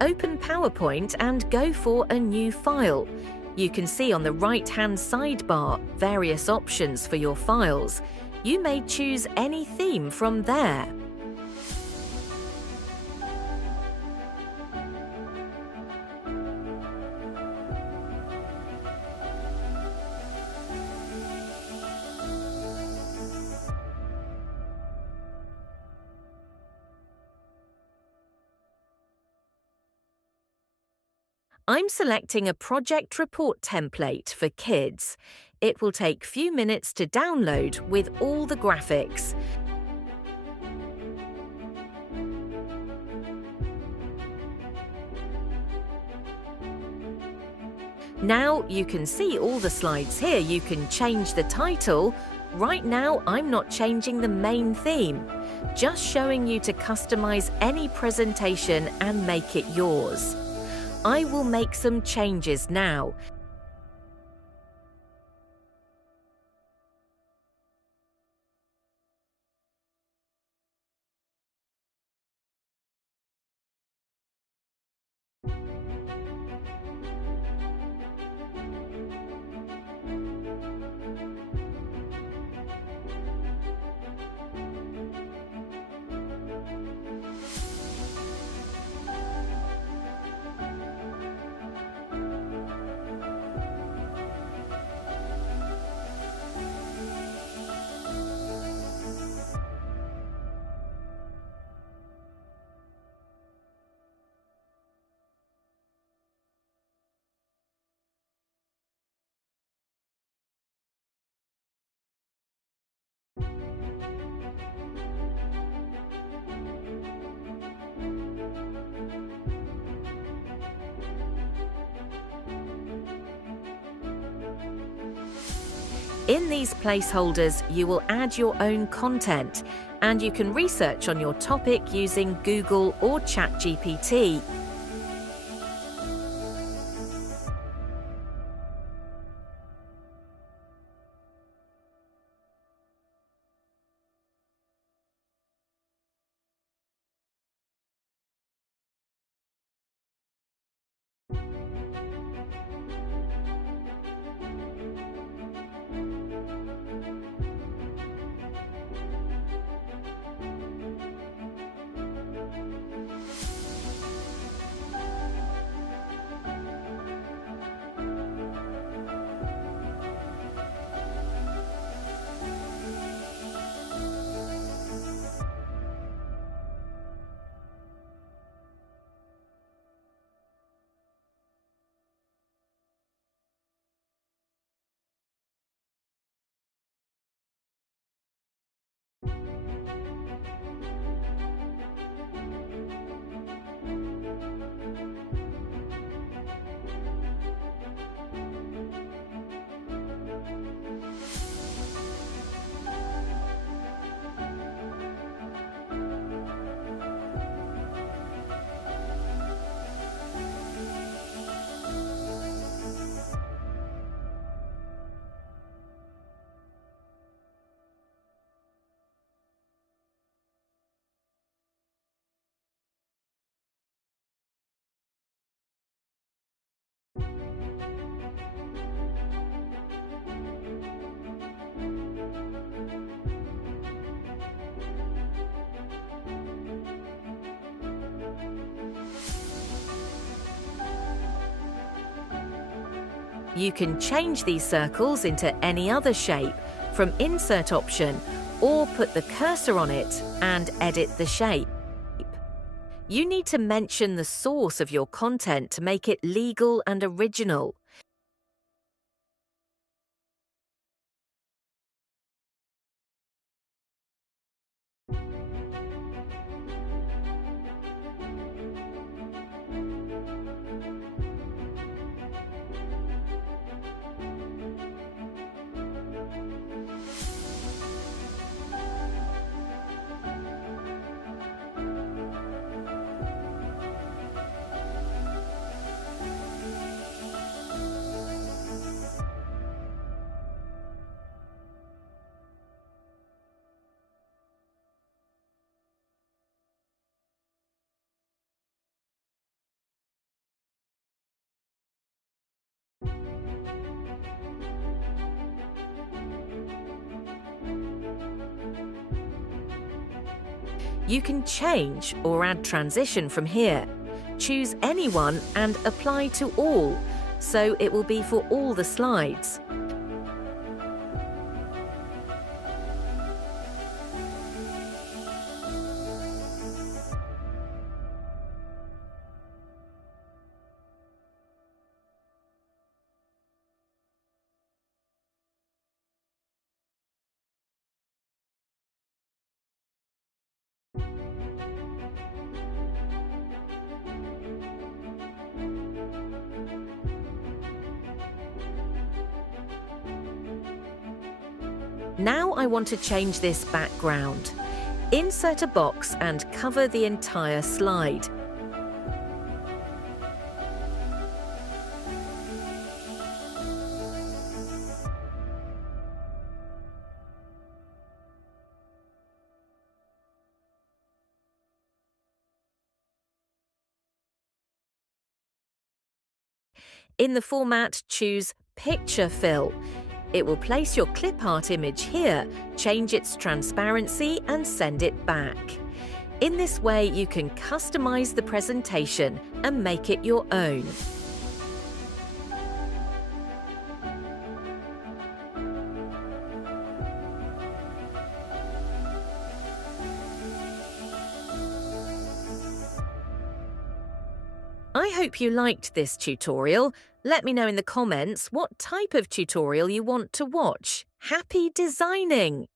Open PowerPoint and go for a new file. You can see on the right-hand sidebar various options for your files. You may choose any theme from there. I'm selecting a project report template for kids. It will take few minutes to download with all the graphics. Now you can see all the slides here. You can change the title. Right now, I'm not changing the main theme, just showing you to customize any presentation and make it yours. I will make some changes now. In these placeholders, you will add your own content, and you can research on your topic using Google or ChatGPT. You can change these circles into any other shape from Insert option, or put the cursor on it and edit the shape. You need to mention the source of your content to make it legal and original. You can change or add transition from here. Choose anyone and apply to all, so it will be for all the slides. Now I want to change this background. Insert a box and cover the entire slide. In the format, choose Picture Fill. It will place your clip art image here, change its transparency and send it back. In this way, you can customize the presentation and make it your own. I hope you liked this tutorial. Let me know in the comments what type of tutorial you want to watch. Happy designing!